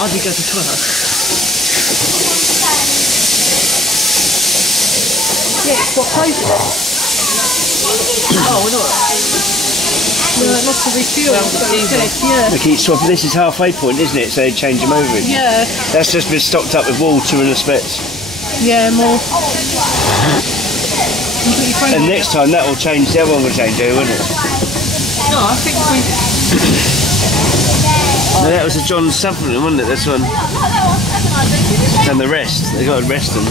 How'd you go to toilet? Yeah, it's got closed it. Oh, we're not. No, it must have refueled. Yeah. They keep swapping. This is halfway point, isn't it? So they change them over. Yeah. That's just been stocked up with water and the spets. Yeah, more. And next time that will change. The other one will change too, won't it? No, I think we. No, that was a John Sutherland, wasn't it? This one. And the rest. They got to rest them.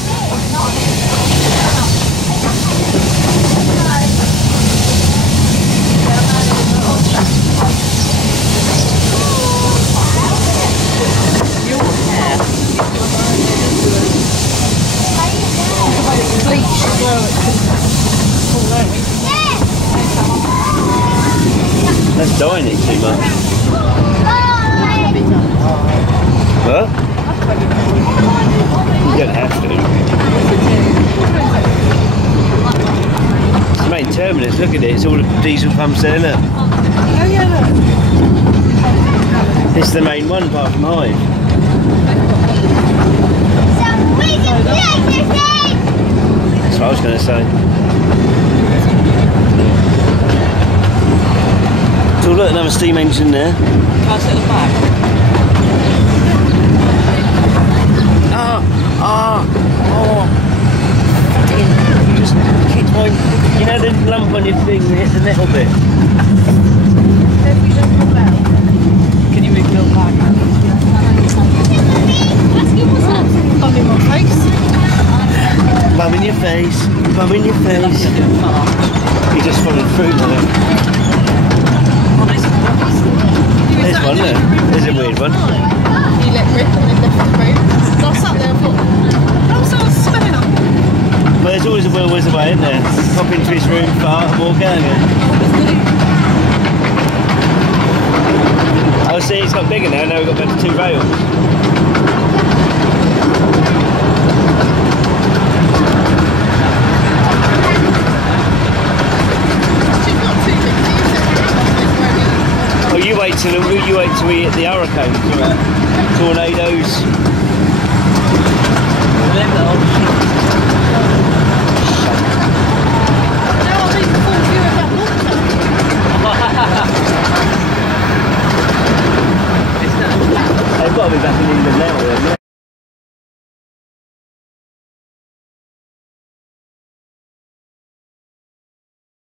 That's dyeing it too much. What? You don't have to. It's the main terminus, look at it, it's all the diesel pumps there, look. Oh yeah, look. It's the main one apart from Hythe. That's what I was going to say. So look, another steam engine there. Pass it at the back. Just keep my, you know the lump on your thing that hits the nettle bit? Can you move your back? Bum in my face. Bum in your face, bum in your face. You just followed through there. There's one there. There's a weird one. He let rip and then left the room. So I sat there and thought, oh, someone's smelling up. Well, there's always a Will Whiz away, isn't there? Pop into his room, fart, and walk out again. Oh, see, it's got bigger now. Now we've got back to 2 rails. You wait till we hit the hurricanes, tornadoes. They've got to be back